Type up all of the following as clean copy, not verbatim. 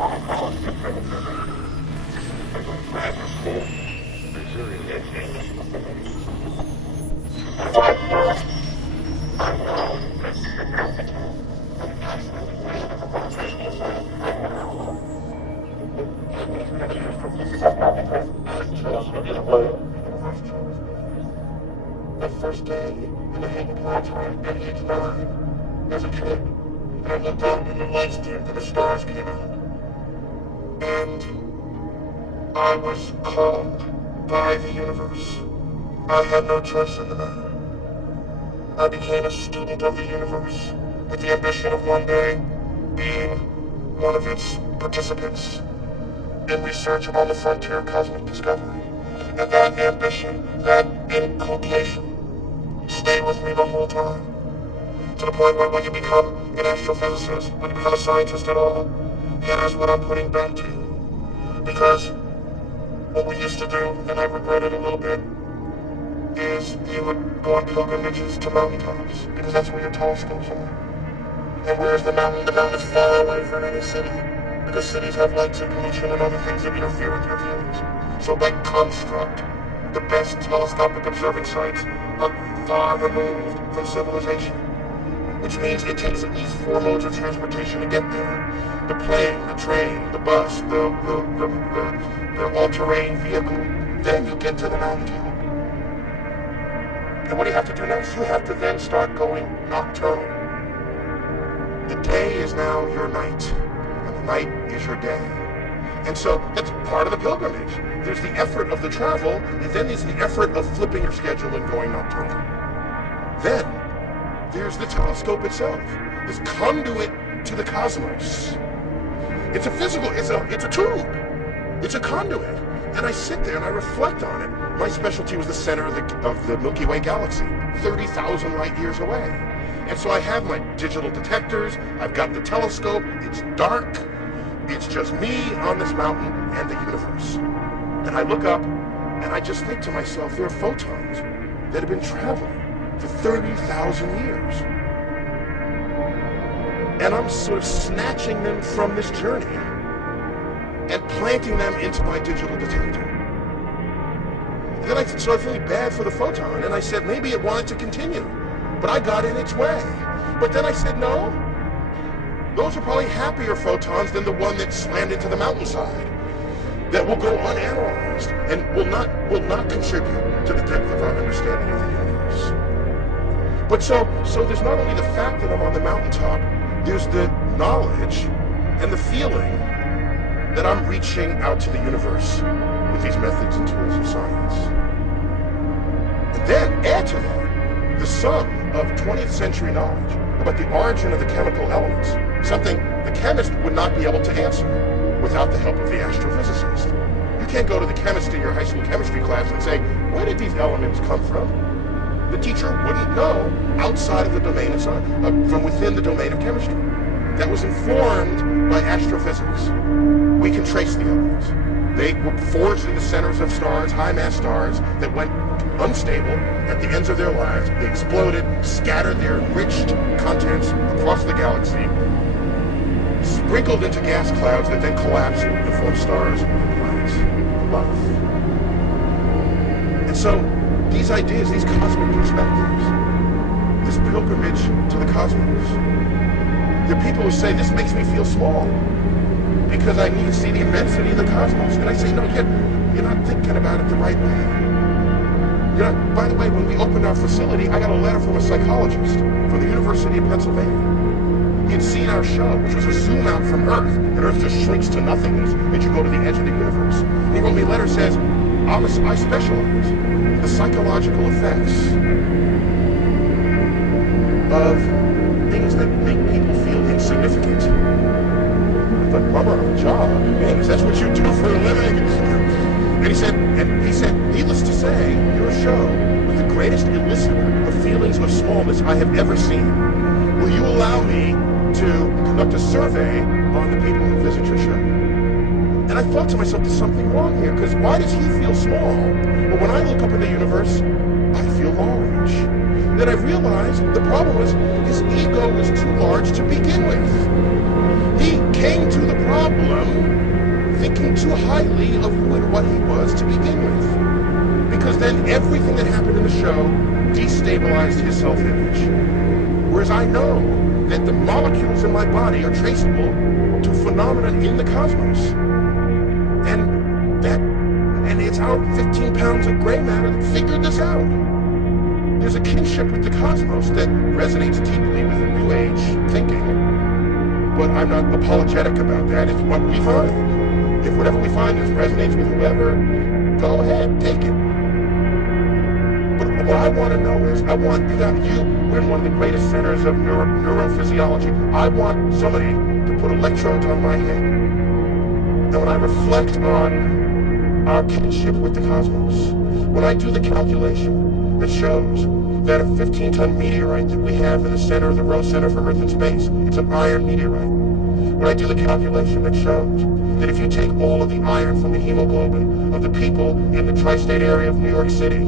The first day in the Hidden Planetary at age 9, as a kid, I looked out and the lights dimmed and the stars came out. And I was called by the universe. I had no choice in the matter. I became a student of the universe, with the ambition of one day being one of its participants in research upon the frontier of cosmic discovery. And that ambition, that inculcation, stayed with me the whole time. To the point where when you become an astrophysicist, when you become a scientist at all, here's what I'm putting back to you. Because what we used to do, and I regret it a little bit, is you would go on pilgrimages to mountaintops, because that's where your telescopes are. And where's the mountain? The mountain is far away from any city, because cities have lights and pollution and other things that interfere with your views. So by construct, the best telescopic observing sites are far removed from civilization, which means it takes at least 4 modes of transportation to get there. The plane, the train, the bus, the all-terrain vehicle. Then you get to the mountaintop. And what do you have to do next? You have to then start going nocturnal. The day is now your night, and the night is your day. And so that's part of the pilgrimage. There's the effort of the travel, and then there's the effort of flipping your schedule and going nocturnal. Then there's the telescope itself, this conduit to the cosmos. It's a physical, it's a tube. It's a conduit. And I sit there and I reflect on it. My specialty was the center of the Milky Way galaxy, 30,000 light years away. And so I have my digital detectors, I've got the telescope, it's dark, it's just me on this mountain and the universe. And I look up and I just think to myself, there are photons that have been traveling for 30,000 years. And I'm sort of snatching them from this journey and planting them into my digital detector. And then I started feeling bad for the photon, and I said maybe it wanted to continue, but I got in its way. But then I said no, those are probably happier photons than the one that slammed into the mountainside, that will go unanalyzed and will not contribute to the depth of our understanding of the universe. But so there's not only the fact that I'm on the mountaintop, there's the knowledge and the feeling that I'm reaching out to the universe with these methods and tools of science. And then add to that the sum of 20th century knowledge about the origin of the chemical elements, something the chemist would not be able to answer without the help of the astrophysicist. You can't go to the chemist in your high school chemistry class and say, where did these elements come from? The teacher wouldn't know outside of the domain of science, from within the domain of chemistry. That was informed by astrophysics. We can trace the elements. They were forged in the centers of stars, high-mass stars, that went unstable at the ends of their lives. They exploded, scattered their enriched contents across the galaxy, sprinkled into gas clouds that then collapsed and formed stars and planets and life. And so these ideas, these cosmic perspectives, this pilgrimage to the cosmos, there are people who say this makes me feel small because I need to see the immensity of the cosmos. And I say, no, you're not thinking about it the right way. By the way, when we opened our facility, I got a letter from a psychologist from the University of Pennsylvania. He had seen our show, which was a zoom out from Earth, and Earth just shrinks to nothingness as you go to the edge of the universe. And he wrote me a letter that says, I specialize in the psychological effects of things that make people feel insignificant. But bummer of a job, man, because that's what you do for a living. And he said, needless to say, your show was the greatest elicitor of feelings of smallness I have ever seen. Will you allow me to conduct a survey on the people who visit your show? And I thought to myself, there's something wrong here, because why does he feel small? Well, when I look up in the universe, I feel large. Then I realized the problem was his ego was too large to begin with. He came to the problem thinking too highly of who and what he was to begin with. Because then everything that happened in the show destabilized his self-image. Whereas I know that the molecules in my body are traceable to phenomena in the cosmos. And it's our 15 pounds of gray matter that figured this out. There's a kinship with the cosmos that resonates deeply with New Age thinking, but I'm not apologetic about that. It's what we find. If whatever we find resonates with whoever, go ahead, take it. But what I want to know is, we're in one of the greatest centers of neurophysiology. I want somebody to put electrodes on my head. And when I reflect on our kinship with the cosmos, when I do the calculation that shows that a 15-ton meteorite that we have in the center of the Rose Center for Earth and Space, it's an iron meteorite. When I do the calculation that shows that if you take all of the iron from the hemoglobin of the people in the tri-state area of New York City,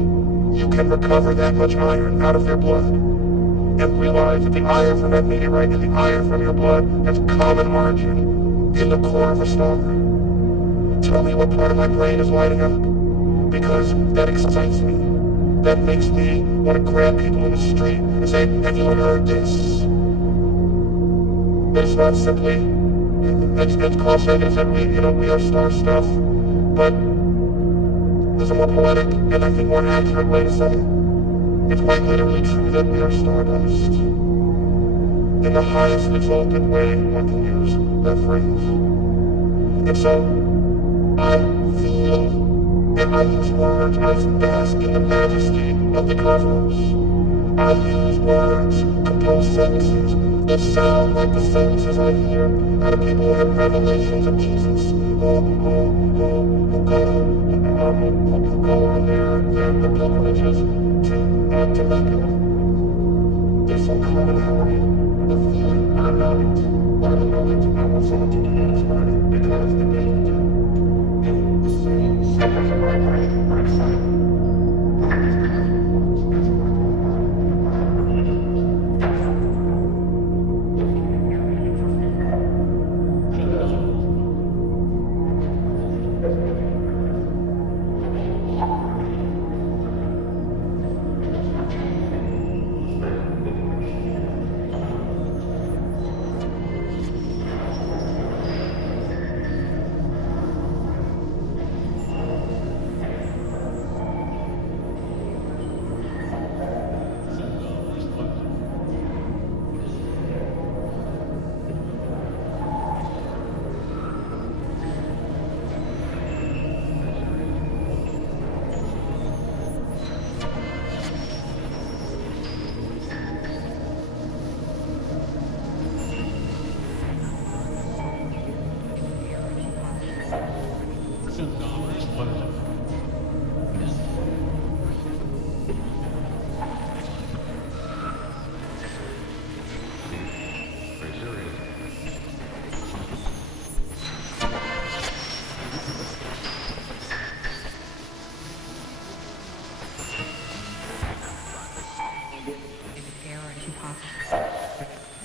you can recover that much iron out of their blood. And realize that the iron from that meteorite and the iron from your blood has common origin in the core of a star. Tell me what part of my brain is lighting up, because that excites me. That makes me want to grab people in the street and say, have you heard this? It's not simply, it's Carl Sagan said, we are star stuff, but there's a more poetic and I think more accurate way to say it. It's quite literally true that we are stardust. In the highest exalted way one can use that phrase. And so, I feel, and I use words, I bask in the majesty of the cosmos. I use words, compose sentences that sound like the sentences I hear out of people who have revelations of Jesus, who go on their pilgrimages to Mecca. There's some commonality of feeling I'm not it. I don't know that I want someone to do it as mine because the day you do. The same centers of my brain are excited.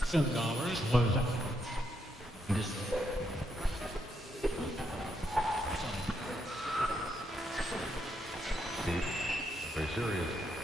$7 was this. Very serious.